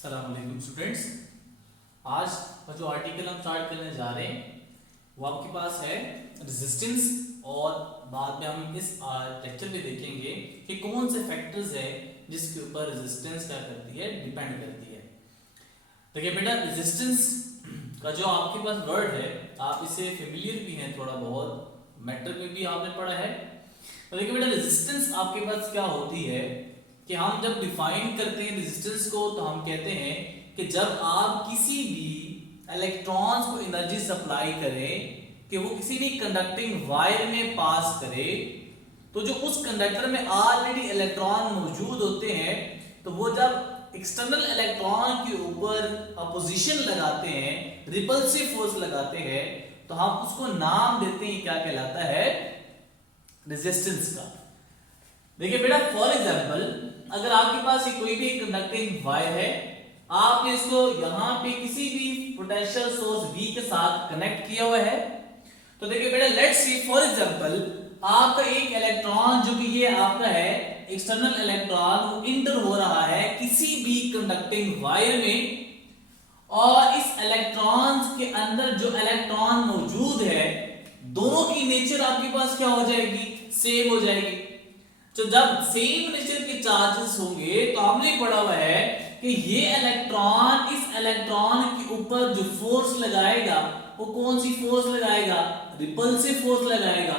अस्सलामुअलैकुम स्टूडेंट्स। आज का जो आर्टिकल हम स्टार्ट करने जा रहे हैं वो आपके पास है रेजिस्टेंस, और बाद में हम इस लेक्चर में देखेंगे कि कौन से फैक्टर्स है जिसके ऊपर रेजिस्टेंस क्या करती है, डिपेंड करती है। देखिए बेटा, रेजिस्टेंस का जो आपके पास वर्ड है आप इससे फेमिलियर भी हैं, थोड़ा बहुत मैट्रिक में भी आपने पढ़ा है। तो देखिए बेटा, रेजिस्टेंस आपके पास क्या होती है कि हम जब डिफाइन करते हैं रेजिस्टेंस को तो हम कहते हैं कि जब आप किसी भी इलेक्ट्रॉन्स को एनर्जी सप्लाई करें कि वो किसी भी कंडक्टिंग वायर में पास करे, तो जो उस कंडक्टर में ऑलरेडी इलेक्ट्रॉन मौजूद होते हैं तो वो जब एक्सटर्नल इलेक्ट्रॉन के ऊपर अपोजिशन लगाते हैं, रिपल्सिव फोर्स लगाते हैं, तो हम उसको नाम देते हैं, क्या कहलाता है, रेजिस्टेंस का। देखिए बेटा, फॉर एग्जांपल अगर आपके पास ये कोई भी कंडक्टिंग वायर है, आपने इसको यहां पे किसी भी पोटेंशियल सोर्स V के साथ कनेक्ट किया हुआ है, तो देखिए बेटा, लेट्स सी फॉर एग्जांपल आपका एक इलेक्ट्रॉन जो कि ये आपका है एक्सटर्नल इलेक्ट्रॉन, वो इंटर हो रहा है किसी भी कंडक्टिंग वायर में, और इस इलेक्ट्रॉन्स के अंदर जो इलेक्ट्रॉन मौजूद है दोनों की नेचर आपके पास क्या हो जाएगी, सेम हो जाएगी। तो जब सेम नेचर के चार्जेस होंगे तो हमने पढ़ा हुआ है कि ये इलेक्ट्रॉन इस इलेक्ट्रॉन के ऊपर जो फोर्स लगाएगा वो कौन सी फोर्स लगाएगा, रिपल्सिव फोर्स लगाएगा।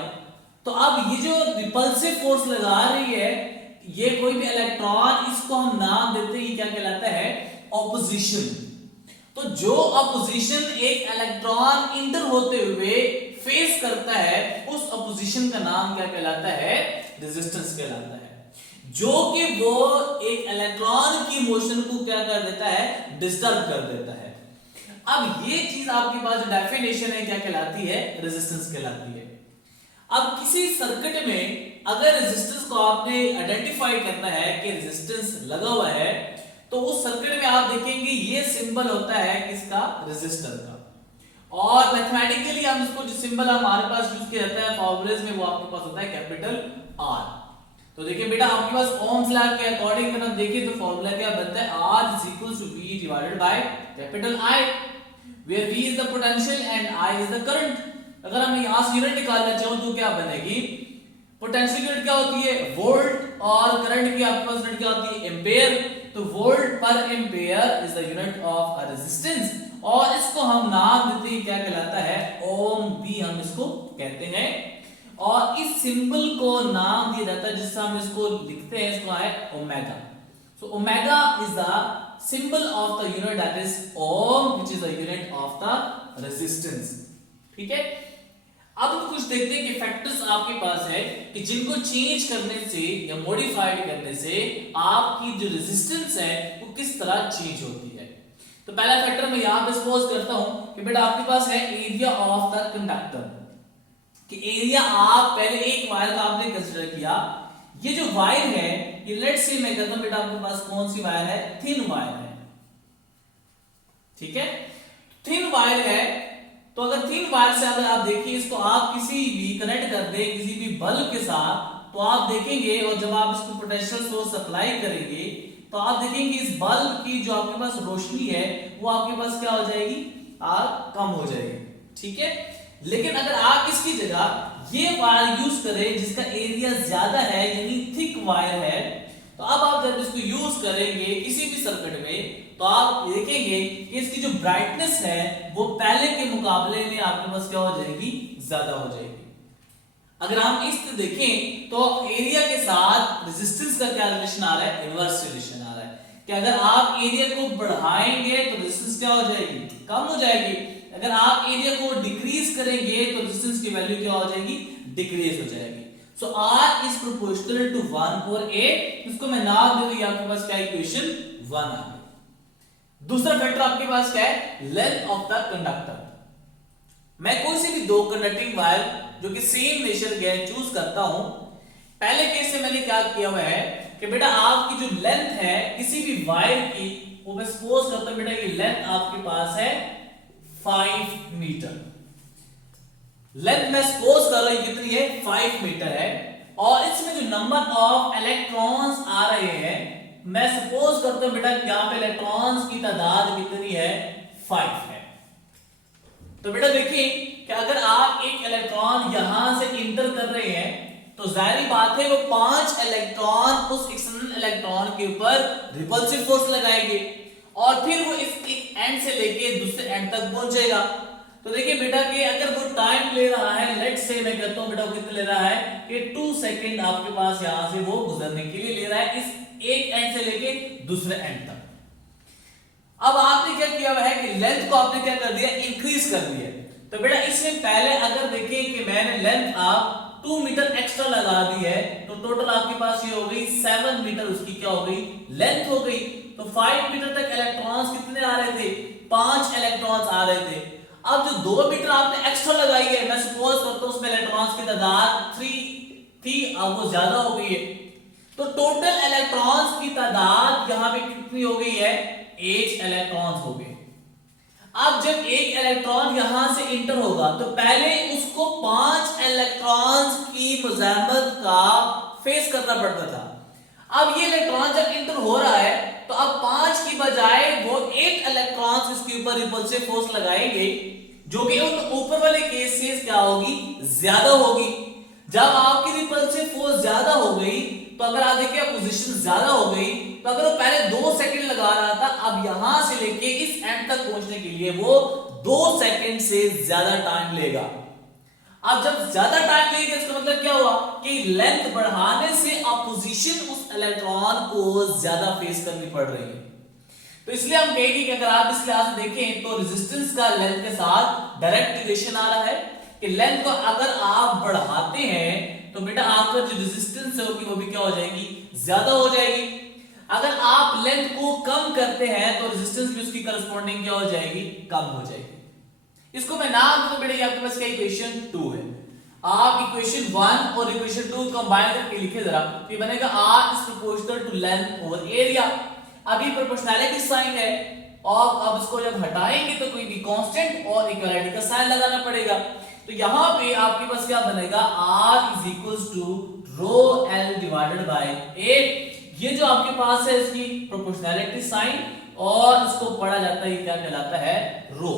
तो अब ये जो रिपल्सिव फोर्स लगा रही है ये कोई भी इलेक्ट्रॉन, इसको हम नाम देते हैं, क्या कहलाता है, ऑपोजिशन। तो जो अपोजिशन एक इलेक्ट्रॉन इंटर होते हुए फेस करता है उस अपोजिशन का नाम क्या कहलाता है, रेजिस्टेंस कहलाता है, जो कि वो एक इलेक्ट्रॉन की मोशन को क्या कर देता है, डिस्टर्ब कर देता है। अब ये चीज आपके पास जो डेफिनेशन है क्या कहलाती है, रेजिस्टेंस कहलाती है। अब किसी सर्किट में अगर रेजिस्टेंस को आपने आइडेंटिफाई करना है कि रेजिस्टेंस लगा हुआ है, तो उस सर्किट में आप देखेंगे ये सिंबल होता है किसका, रेजिस्टर का, और मैथमेटिकली हम इसको जो सिंबल हमारे पास यूज किया जाता है फॉर्मूलेज में वो आपके पास होता है कैपिटल R। तो देखिए बेटा, आपके पास ओम्स लॉ के अकॉर्डिंग अगर हम देखें तो फॉर्मूला क्या बनता है, R = V divided by capital I, where V is the potential and I is the current। अगर हम यहां से यूनिट निकालना चाहो तो क्या बनेगी, पोटेंशियल यूनिट क्या होती है, वोल्ट, और करंट की आपके पास यूनिट क्या होती है, एम्पेयर। तो volt per ampere is the unit of a resistance, और इसको हम नाम देते हैं, क्या कहलाता है, ओम भी हम इसको कहते हैं। और इस सिंबल को नाम दिया जाता है जिससे हम इसको लिखते हैं, इसको है omega. So omega is the symbol of the unit that is ohm, which is the unit of the resistance. ठीक है, अब हम कुछ देखते हैं कि फैक्टर्स आपके पास है कि जिनको चेंज करने से या मॉडिफाइड करने से आपकी जो रेजिस्टेंस है वो किस तरह चेंज होती है। तो पहला फैक्टर मैं यहां पे सपोज करता हूं कि बेटा आपके पास है एरिया ऑफ द कंडक्टर, कि एरिया आप पहले एक वायर का आपने कंसीडर किया, ये जो वायर है ये लेट्स से मैं कहता हूं बेटा आपके पास कौन सी वायर है, थिन वायर है। ठीक है, थिन वायर है, तो अगर थिन वायर से अगर आप देखिए इसको आप किसी भी कनेक्ट कर दे किसी भी बल्ब के साथ, तो आप देखेंगे, और जब आप इसको पोटेंशियल सोर्स सप्लाई करेंगे तो आप देखेंगे इस बल्ब की जो आपके पास रोशनी है वो आपके पास क्या हो जाएगी, कम हो जाएगी। ठीक है, लेकिन अगर आप इसकी जगह ये वायर यूज करें जिसका एरिया ज्यादा है, यानी थिक वायर है, तो अब आप जब इसको यूज करेंगे किसी भी सर्किट में तो आप देखेंगे कि इसकी जो ब्राइटनेस है वो पहले के मुकाबले में आपके पास क्या हो जाएगी, ज्यादा हो जाएगी। अगर हम इस तरह देखें तो एरिया के साथ रेजिस्टेंस का क्या रिलेशन आ रहा है, इनवर्स रिलेशन आ रहा है, कि अगर आप एरिया को बढ़ाएंगे तो रेजिस्टेंस क्या हो जाएगी, कम हो जाएगी। अगर आप एरिया को डिक्रीज करेंगे तो रेजिस्टेंस की वैल्यू क्या हो जाएगी, डिक्रीज हो जाएगी। So R is proportional to 1/a, इसको मैं नाम दे दूं, आपके पास क्या इक्वेशन 1 आ गई। दूसरा फैक्टर आपके पास क्या है, लेंथ ऑफ द कंडक्टर। मैं कोई से भी दो कंडक्टिंग वायर जो कि सेम नेचर के हैं चूज करता हूं। पहले केस में मैंने क्या किया हुआ है कि बेटा आपकी जो लेंथ है किसी भी वायर की, वो मैं सपोज करता हूं बेटा ये लेंथ आपके पास है 5 मीटर। लेंथ मैं सपोज कर रहा हूं कितनी है, 5 मीटर है, और इसमें जो नंबर ऑफ इलेक्ट्रॉन्स आ रहे हैं मैं सपोज करता हूं बेटा यहाँ पे इलेक्ट्रॉन्स की तादाद कितनी है 5 है। तो बेटा देखिए कि अगर आप एक इलेक्ट्रॉन यहां से इंटर कर रहे हैं तो जाहिर बात है वो 5 इलेक्ट्रॉन उस एक्सटर्नल इलेक्ट्रॉन के ऊपर रिपल्सिव फोर्स लगाएंगे और फिर वो इस एक एंड से लेके दूसरे एंड तक पहुंचेगा। तो देखिए बेटा कि अगर वो टाइम ले रहा है, लेट्स से मैं कहता हूं बेटा वो कितना ले रहा है कि 2 सेकंड आपके पास यहां से वो गुजरने के लिए ले रहा है इस एक एंड से लेके दूसरे एंड तक। अब आपने क्या किया हुआ है कि लेंथ को आपने क्या कर दिया, इंक्रीज कर दिया। तो बेटा इसमें पहले अगर देखें कि मैंने लेंथ आप 2 मीटर एक्स्ट्रा लगा दी है तो टोटल आपके पास ये हो गई 7 मीटर उसकी क्या हो गई, लेंथ हो गई। तो 5 मीटर तक इलेक्ट्रॉन्स कितने आ रहे थे, 5 इलेक्ट्रॉन्स आ रहे थे। अब जो 2 मीटर आपने एक्स्ट्रा लगाई है, मैं सपोज करता हूं उसमें इलेक्ट्रॉन्स की तादाद 3 थी, अब वो ज्यादा हो गई है। तो टोटल इलेक्ट्रॉन्स की तादाद यहां पे कितनी हो गई है, 8 इलेक्ट्रॉन्स हो गए। अब जब एक इलेक्ट्रॉन यहां से इंटर होगा तो पहले उसको 5 इलेक्ट्रॉन्स की मुज़ाहमत का फेस करना पड़ता था। अब ये इलेक्ट्रॉन जब इंटर हो रहा है तो अब 5 की बजाय वो 8 इलेक्ट्रॉन्स इसके ऊपर रिपल्सिव फोर्स लगाएंगे, जो कि उन ऊपर वाले केस से क्या होगी, ज्यादा होगी। जब आपकी रिपल्सिव फोर्स ज्यादा हो गई तो अगर आप देखिए पोजीशन ज्यादा हो गई तो अगर वो पहले 2 सेकंड लगा रहा था, अब यहां से लेके इस एंड तक पहुंचने के लिए वो 2 सेकंड से ज्यादा टाइम लेगा। अब जब ज्यादा टाइम लेगा इसका मतलब क्या हुआ कि लेंथ बढ़ाने से अपोजिशन उस इलेक्ट्रॉन को ज्यादा फेस करनी पड़ रही है। तो इसलिए हम कहेंगे कि अगर आप इस क्लास में देखें तो रेजिस्टेंस का लेंथ के साथ डायरेक्ट रिलेशन आ रहा है कि लेंथ को अगर आप बढ़ाते हैं तो बेटा आपका जो रेजिस्टेंस होगी वो भी क्या हो जाएगी, ज्यादा हो जाएगी। अगर आप लेंथ को कम करते हैं तो रेजिस्टेंस भी उसकी करस्पॉन्डिंग क्या हो जाएगी, कम हो जाएगी। इसको मैं नाम दूं बेटा, आपके पास क्या इक्वेशन 2 है। आप इक्वेशन 1 और इक्वेशन 2 कंबाइन करके लिखे जरा, तो ये बनेगा r is proportional to length over area. अभी प्रोपोर्शनैलिटी साइन है और अब इसको जब हटाएंगे तो कोई भी कांस्टेंट और इक्वालिटी का साइन लगाना पड़ेगा। तो यहां पे आपके पास क्या बनेगा, r is equals to rho l divided by 8। ये जो आपके पास है इसकी प्रोपोर्शनैलिटी साइन और इसको पढ़ा जाता है, ये क्या कहलाता है, रो।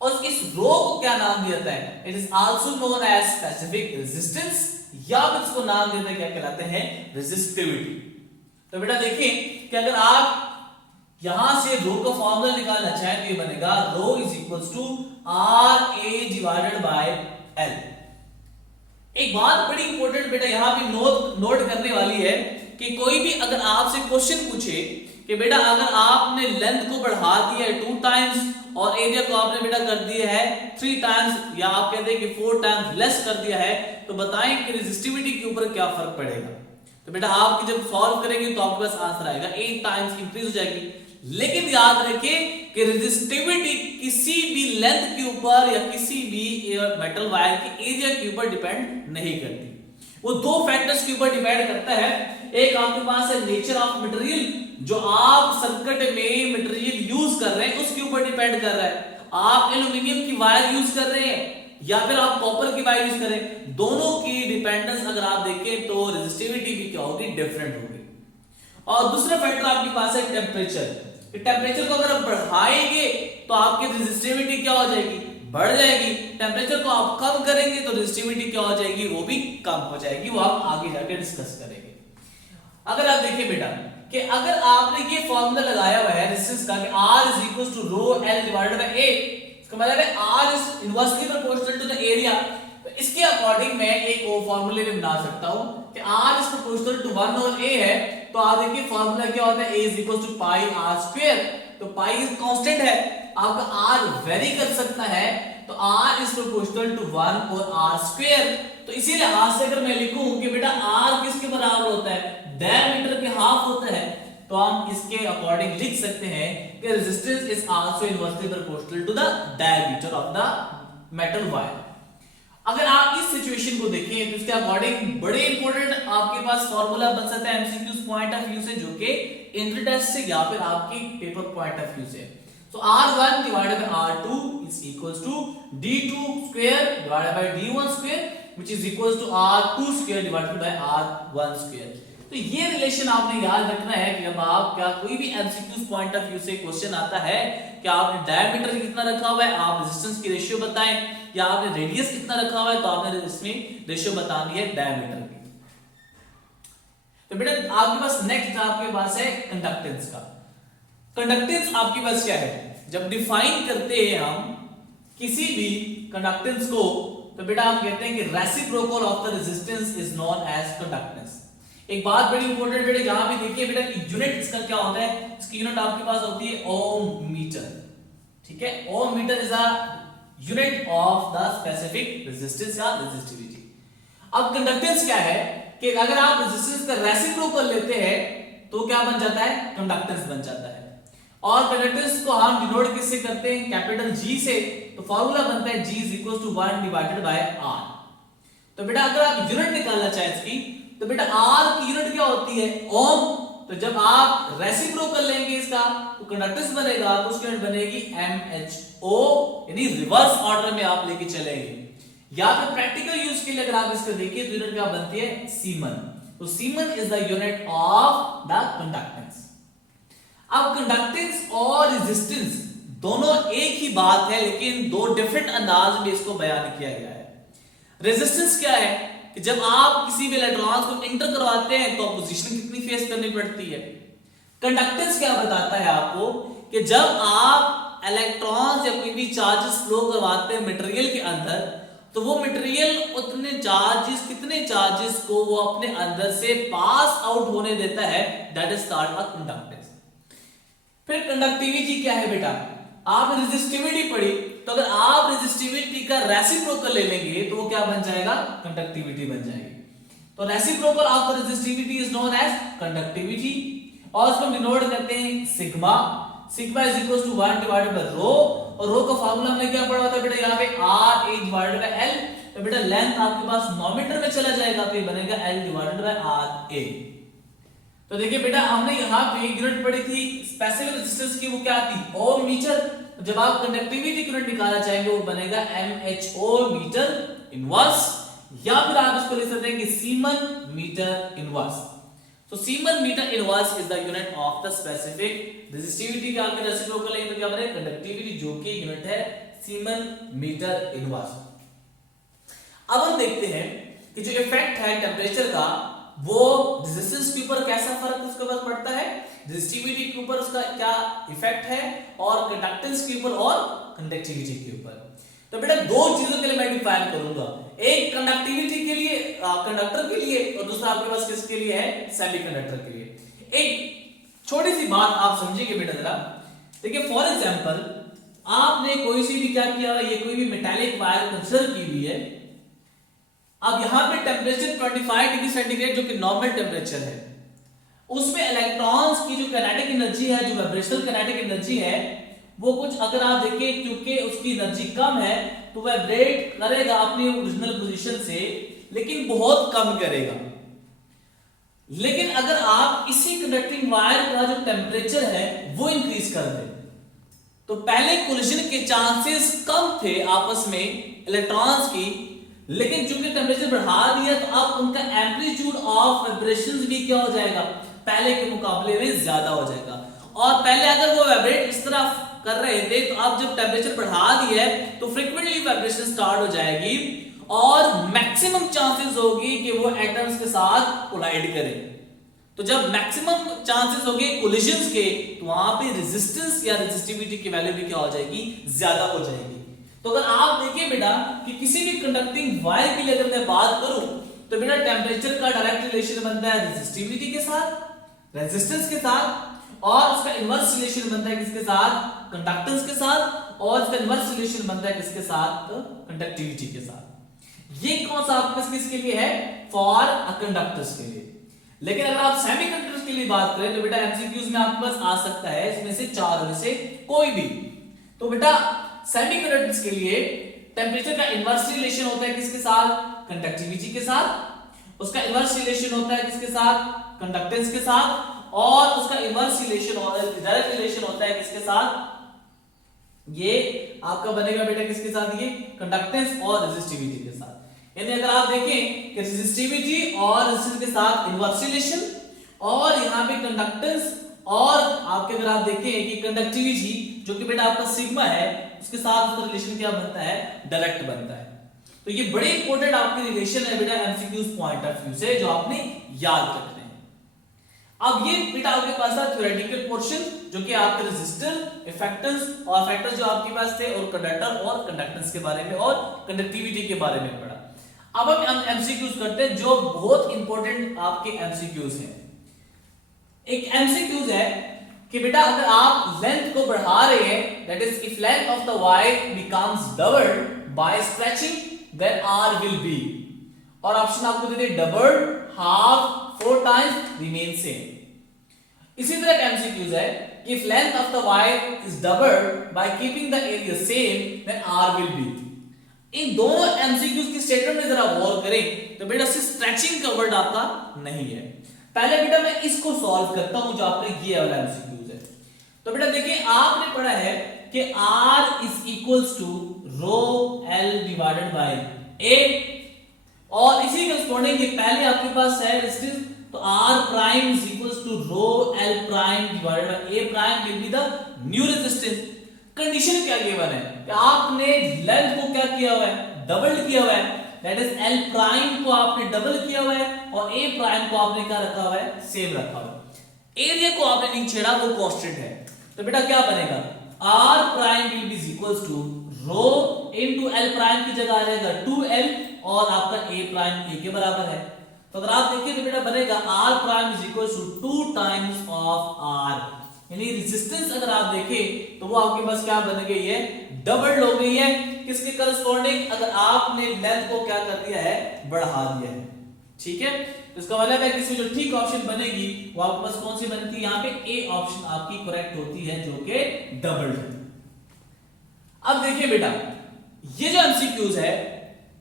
और इस रो को क्या नाम दिया जाता है, it is also known as specific resistance, या फिर इसको नाम देते हैं क्या कहलाते हैं, रेजिस्टिविटी। तो बेटा देखिए कि अगर आप यहां से रो का फॉर्मूला निकालना चाहें तो ये बनेगा rho is equals to R A divided by L. एक बात बड़ी इंपॉर्टेंट बेटा यहां पे नोट करने वाली है कि कोई भी अगर आपसे क्वेश्चन पूछे कि बेटा अगर आपने लेंथ को बढ़ा दिया है 2 टाइम्स और एरिया को आपने बेटा कर दिया है 3 टाइम्स, या आप कहते हैं कि 4 टाइम्स लेस कर दिया है, तो बताएं कि रेजिस्टिविटी के ऊपर क्या फर्क पड़ेगा। तो बेटा आप जब सॉल्व करेंगे तो आपके पास आंसर आएगा 8 टाइम्स इंक्रीज हो जाएगी। लेकिन याद रखें कि रेजिस्टिविटी किसी भी लेंथ के ऊपर या किसी भी मेटल वायर के एरिया के ऊपर डिपेंड नहीं करती, वो 2 फैक्टर्स के ऊपर डिपेंड करता है। एक आपके पास है नेचर ऑफ मटेरियल, जो आप सर्किट में मटेरियल यूज कर रहे हैं उसके ऊपर डिपेंड कर रहा है। आप एल्यूमिनियम की वायर यूज कर रहे हैं या फिर आप कॉपर की वायर यूज कर रहे हैं, दोनों की डिपेंडेंस अगर आप देखें तो रेजिस्टिविटी भी क्या होगी, डिफरेंट होगी। और दूसरा फैक्टर आपके पास है टेम्परेचर। टेम्परेचर को अगर आप बढ़ाएंगे तो आपकी रेजिस्टिविटी क्या हो जाएगी, बढ़ जाएगी। टेम्परेचर को आप कम करेंगे तो रेजिस्टिविटी क्या हो जाएगी, वो भी कम हो जाएगी। वो आप आगे जाके डिस्कस करेंगे। अगर आप देखिए बेटा कि अगर आपने ये फॉर्मूला लगाया हुआ है रेजिस्टेंस का कि R is equal to rho L divided by A, इसका मतलब है R is inversely proportional to the area. तो इसके अकॉर्डिंग मैं एक और फॉर्मूले में बना सकता हूं कि R is proportional to 1 over A है, तो आप देखिए फॉर्मूला क्या होता है, A is equal to pi R square. तो पाई इज कांस्टेंट है, आपका R वेरी कर सकता है, तो R इज प्रोपोर्शनल टू 1 और R स्क्वायर। तो इसी लिहाज से अगर मैं लिखूं कि बेटा R किसके बराबर होता है, डायमीटर के हाफ होता है, तो हम इसके अकॉर्डिंग लिख सकते हैं कि resistance is also inversely proportional to the diameter of the metal wire. अगर आप इस सिचुएशन को देखें तो इसके अकॉर्डिंग बड़े इंपॉर्टेंट आपके पास फार्मूला बन सकता है एमसीक्यूज पॉइंट ऑफ व्यू से, जो कि इंटर टेस्ट से या फिर आपके पेपर पॉइंट ऑफ व्यू से। So R1 divided by R2 is equals to D2 square divided by D1 square, which is equals to R2 square divided by R1 square. तो ये रिलेशन आपने याद रखना है कि अब आप क्या कोई भी एमसीक्यू पॉइंट ऑफ व्यू से क्वेश्चन आता है कि आपने डायमीटर कितना रखा हुआ है, आप रेजिस्टेंस की रेशियो बताएं, या आपने रेडियस कितना रखा हुआ है तो आपने इसमें रेशियो बतानी है डायमीटर की। तो बेटा आपके पास नेक्स्ट आपके पास है कंडक्टेंस का। कंडक्टेंस आपके पास क्या है, जब डिफाइन करते हैं हम किसी भी कंडक्टेंस को तो बेटा हम कहते हैं कि reciprocal of the resistance is known as conductance. एक बात बड़ी इंपॉर्टेंट बेटा यहां पे देखिए बेटा कि यूनिट इसका क्या होता है, इसकी यूनिट आपके पास होती है ओम मीटर, ठीक है। Ohm meter is a unit of the specific resistance या रेजिस्टिविटी। अब कंडक्टेंस क्या है कि अगर आप रेजिस्टेंस का रेसिप्रोकल लेते हैं तो क्या बन जाता है, कंडक्टेंस बन जाता है। और कंडक्टेंस को हम डिनोट किससे करते हैं, कैपिटल G से। तो फॉर्मूला बनता है G is equals to 1 divided by R। तो बेटा अगर आप यूनिट निकालना चाहें इसकी तो बेटा R की यूनिट क्या होती है, ओम। तो जब आप रेसिप्रोकल लेंगे इसका तो कंडक्टेंस बनेगा तो उसकी यूनिट बनेगी MHO, यानी रिवर्स ऑर्डर में आप लेके चलेंगे। या फिर प्रैक्टिकल यूज के लिए अगर आप इसको देखिए तो यूनिट क्या बनती है, सीमन। तो semen is the unit of the conductance. अब कंडक्टेंस और रेजिस्टेंस दोनों एक ही बात है लेकिन दो डिफरेंट अंदाज में इसको बयान किया गया है। रेजिस्टेंस क्या है कि जब आप किसी भी इलेक्ट्रॉन्स को इंटर करवाते हैं तो अपोजिशन कितनी फेस करनी पड़ती है। कंडक्टेंस क्या बताता है आपको कि जब आप इलेक्ट्रॉन्स या कोई भी चार्जेस फ्लो करवाते हैं मटेरियल के अंदर तो वो मटेरियल उतने चार्जेस कितने चार्जेस को वो अपने अंदर से पास आउट होने देता है, that is called a conductance. फिर कंडक्टिविटी क्या है बेटा, आपने रेजिस्टिविटी पढ़ी तो अगर आप रेजिस्टिविटी का रेसिप्रोकल ले लेंगे तो वो क्या बन जाएगा, कंडक्टिविटी बन जाएगी। तो reciprocal of the resistivity is known as conductivity और इसको हम डिनोट करते हैं sigma. Sigma is equal to 1 divided by rho, और रो का फार्मूला हमने क्या पढ़ा था बेटा, यहाँ पे R A divided by L। तो बेटा लेंथ आपके पास नोमीटर में चला जाएगा तो ये बनेगा L divided bye R A। तो देखिए बेटा हमने यहाँ पे यूनिट पढ़ी थी स्पेसिफिक रेजिस्टेंस की, वो क्या थी, ओम मीटर। जब आप कंडक्टिविटी की यूनिट निकालना चाहेंगे वो बनेगा MHO मीटर इनवर्स, या फिर आप इसको लिख सकते हैं कि सीमन मीटर इनवर्स। तो siemens metre inverse is the unit of the specific resistivity का आपके रेसिप्रोकल लेंगे तो क्या बनेगा, कंडक्टिविटी, जो कि यूनिट है सीमन मीटर इनवर्स। अब हम देखते हैं कि जो इफेक्ट है टेम्परेचर का वो रेजिस्टेंस के ऊपर कैसा फर्क उसके ऊपर पड़ता है, रेजिस्टिविटी के ऊपर उसका क्या इफेक्ट है, और कंडक्टेंस के ऊपर और कंडक्टिविटी के ऊपर। तो बेटा दो चीजों के लिए मैं डिफाइन करूंगा, एक कंडक्टिविटी के लिए कंडक्टर के लिए और दूसरा आपके पास किसके लिए है, सेमीकंडक्टर के लिए। एक छोटी सी बात आप समझिए बेटा जरा, देखिए फॉर एग्जांपल आपने कोई सी भी क्या किया, ये कोई भी मेटालिक वायर कंसीडर की हुई है। अब यहां पे टेम्परेचर 25 डिग्री सेंटीग्रेड जो कि नॉर्मल टेम्परेचर है, उसमें इलेक्ट्रॉन्स की जो काइनेटिक एनर्जी है, जो वाइब्रेशनल काइनेटिक एनर्जी है, वो कुछ अगर आप देखें क्योंकि उसकी एनर्जी कम है तो वाइब्रेट करेगा अपनी ओरिजिनल पोजीशन से, लेकिन बहुत कम करेगा। लेकिन अगर आप इसी कंडक्टिंग वायर का जो टेम्परेचर है वो इंक्रीज कर दें तो पहले कोलिजन के चांसेस कम थे आपस में इलेक्ट्रॉन्स की, लेकिन चूंकि टेम्परेचर बढ़ा दिया तो अब उनका एम्पलीट्यूड ऑफ वाइब्रेशंस भी क्या हो जाएगा, पहले के मुकाबले में ज्यादा हो जाएगा। और पहले अगर वो वाइब्रेट इस तरह कर रहे थे तो अब जब टेम्परेचर बढ़ा दिया है तो फ्रीक्वेंटली वाइब्रेशन स्टार्ट हो जाएगी और मैक्सिमम चांसेस होगी कि वो एटम्स के साथ कोलाइड करें। तो जब मैक्सिमम चांसेस होंगे कोलिजन्स के तो वहां पे रेजिस्टेंस या रेजिस्टिविटी की वैल्यू भी क्या हो जाएगी, ज्यादा हो जाएगी। तो अगर आप देखिए बेटा कि किसी भी कंडक्टिंग वायर के लिए अगर मैं बात करूं तो बेटा टेम्परेचर का डायरेक्ट रिलेशन बनता है रेजिस्टिविटी के साथ, रेजिस्टेंस के साथ, और उसका इनवर्स रिलेशन बनता है किसके साथ, कंडक्टेंस के साथ, और इसका इनवर्स रिलेशन बनता है किसके साथ, कंडक्टिविटी के साथ। ये कौन सा आपके किसके लिए है, फॉर कंडक्टर्स के लिए। लेकिन अगर आप सेमीकंडक्टर्स के लिए बात करें तो बेटा एमसीक्यूज में आपके पास आ सकता है इसमें से चार में से कोई भी। तो बेटा सेमीकंडक्टर्स के लिए टेम्परेचर का इनवर्स रिलेशन होता है किसके साथ, कंडक्टिविटी के साथ, उसका इनवर्स रिलेशन होता है किसके साथ, कंडक्टेंस के साथ, और उसका इनवर्स रिलेशन होता है, डायरेक्ट रिलेशन होता है किसके साथ, ये आपका बनेगा बेटा किसके साथ, ये कंडक्टेंस और रेजिस्टिविटी के साथ। यानी अगर आप देखें कि रेजिस्टिविटी और रेजिस्टेंस के साथ इनवर्स रिलेशन और यहाँ पे कंडक्टेंस और आपके अगर आप देखें कि कंडक्टिविटी जो कि बेटा आपका सिग्मा है उसके साथ उसका रिलेशन क्या बनता है, डायरेक्ट बनता है। तो ये बड़े इंपॉर्टेंट आपके रिलेशन है बेटा एमसीक्यूज पॉइंट ऑफ व्यू से जो आपने याद रखने हैं। अब ये बेटा आपके पास था थ्योरेटिकल पोर्शन जो कि आपके रेजिस्टर, इफेक्टेंस और फैक्टर्स जो आपके पास थे और कंडक्टर और कंडक्टेंस के बारे में और कंडक्टिविटी के बारे में पढ़ा। अब हम एमसीक्यूज करते हैं जो बहुत इंपॉर्टेंट आपके एमसीक्यूज हैं। एक एमसीक्यूज है कि बेटा अगर आप लेंथ को बढ़ा रहे हैं, that is if length of the wire becomes doubled by stretching then R will be, और ऑप्शन आपको दे दे doubled, half, 4 times, remain same. इसी तरह का एमसीक्यूज है if length of the wire is doubled by keeping the area same then R will be. इन दोनों एमसीक्यूज की स्टेटमेंट में जरा गौर करें तो बेटा सिर्फ स्ट्रेचिंग का वर्ड आपका नहीं है। पहले बेटा मैं इसको सॉल्व करता हूं जो आपने ये वाला एमसीक्यूज है। तो बेटा देखिए आपने पढ़ा है कि R is equals to rho L divided by A, और इसी करस्पॉन्डिंग ये पहले आपके पास है रेजिस्टेंस, तो R prime is equals to rho L prime divided by A prime will be the new resistance. Condition क्या गिवन है कि आपने लेंथ को क्या किया हुआ है, डबल किया हुआ है, दैट इज L प्राइम को आपने डबल किया हुआ है और A प्राइम को आपने क्या रखा हुआ है, सेम रखा हुआ है। एरिया को आपने नहीं छेड़ा, वो कांस्टेंट है। तो बेटा क्या बनेगा, R prime will be equals to rho into L prime की जगह आ जाएगा 2L और आपका A प्राइम A के बराबर है। तो अगर आप देखिए तो बेटा बनेगा R prime is equals to 2 times of R, यानी रेजिस्टेंस अगर आप देखें तो वो आपके पास क्या बन गई है, डबल हो गई है। किसके करस्पॉन्डिंग, अगर आपने लेंथ को क्या कर दिया है, बढ़ा दिया है। ठीक है, तो इसका मतलब है कि इसमें जो ठीक ऑप्शन बनेगी वो आपके पास कौन सी बनती है, यहाँ पे ए ऑप्शन आपकी करेक्ट होती है जो कि डबल है। अब देखिए बेटा ये जो एमसीक्यूज है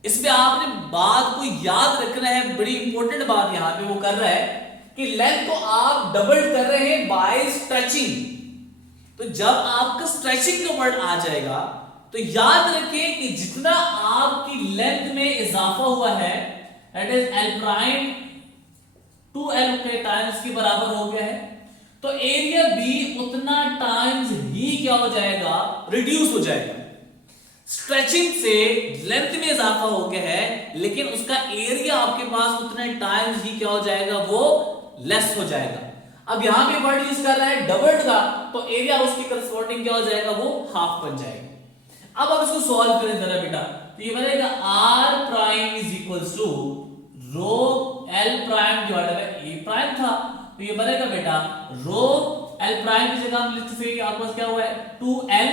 इसमें आपने बात को याद रखना है, बड़ी इंपॉर्टेंट बात यहाँ पे वो कर रहा है कि लेंथ को आप डबल कर रहे हैं बाय स्ट्रेचिंग। तो जब आपका स्ट्रेचिंग का वर्ड आ जाएगा तो याद रखें कि जितना आपकी लेंथ में इजाफा हुआ है that is L prime 2L के टाइम्स के बराबर हो गया है, तो एरिया भी उतना टाइम्स ही क्या हो जाएगा, रिड्यूस हो जाएगा। स्ट्रेचिंग से लेंथ में इजाफा हो गया है लेकिन उसका एरिया आपके पास उतने टाइम्स ही क्या हो जाएगा, वो लेस हो जाएगा। अब यहां पे वर्ड यूज कर रहा है डबल्ड का, तो एरिया उसकी करस्पॉन्डिंग क्या हो जाएगा, वो हाफ बन जाएगा। अब आप इसको सॉल्व करें जरा बेटा, तो ये बनेगा R prime is equals to rho L prime divided by A prime था, तो ये बनेगा बेटा रो L प्राइम की जगह हम लिख सकते हैं आपके पास क्या हुआ है 2L,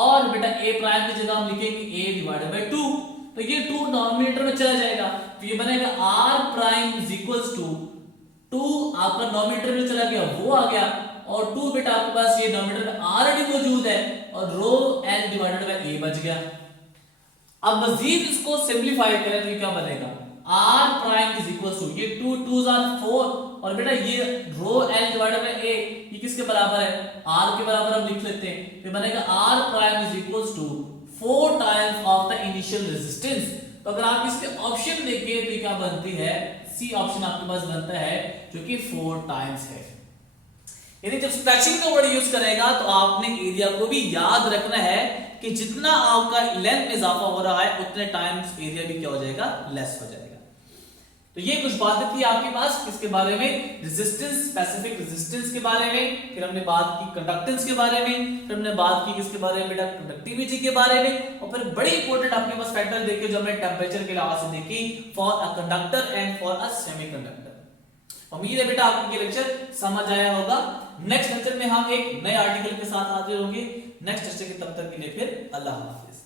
और बेटा A प्राइम की जगह हम लिखेंगे A डिवाइडेड बाय 2, तो ये 2 डिनोमिनेटर में चला जाएगा, तो ये बनेगा R prime is equals to 2 आपका डिनोमिनेटर में चला गया, वो आ गया, और 2 बेटा आपके पास ये डिनोमिनेटर में ऑलरेडी मौजूद है और रो L डिवाइडेड बाय A बच गया। अब मजीद इसको सिंपलीफाई करें तो ये क्या बनेगा, R prime is equal to ये 2 2s आर 4, और बेटा ये rho L divided by A ये किसके बराबर है, R के बराबर हम लिख लेते हैं, तो बनेगा R prime is equal to 4 times of the initial resistance. तो अगर आप इसके ऑप्शन देखें तो ये क्या बनती है, सी ऑप्शन आपके पास बनता है जो कि 4 टाइम्स है। यानी जब स्ट्रेचिंग का वर्ड यूज करेगा तो आपने एरिया को भी याद रखना है कि जितना आपका लेंथ में इजाफा हो रहा है उतने टाइम्स एरिया भी क्या हो जाएगा, लेस हो जाएगा। तो ये कुछ बातें थी आपके पास किसके बारे में, रेजिस्टेंस, स्पेसिफिक रेजिस्टेंस के बारे में, फिर हमने बात की कंडक्टेंस के बारे में, फिर हमने बात की किसके बारे में बेटा, कंडक्टिविटी के बारे में, और फिर बड़ी इंपॉर्टेंट आपके पास फैक्टर देखे जो हमने टेंपरेचर के लिहाज से देखी for a conductor and for a semiconductor. उम्मीद है बेटा आपको ये लेक्चर समझ आया होगा। नेक्स्ट लेक्चर में हम एक नए आर्टिकल के साथ हाजिर होंगे नेक्स्ट लेक्चर के, तब तक के लिए फिर अल्लाह हाफिज।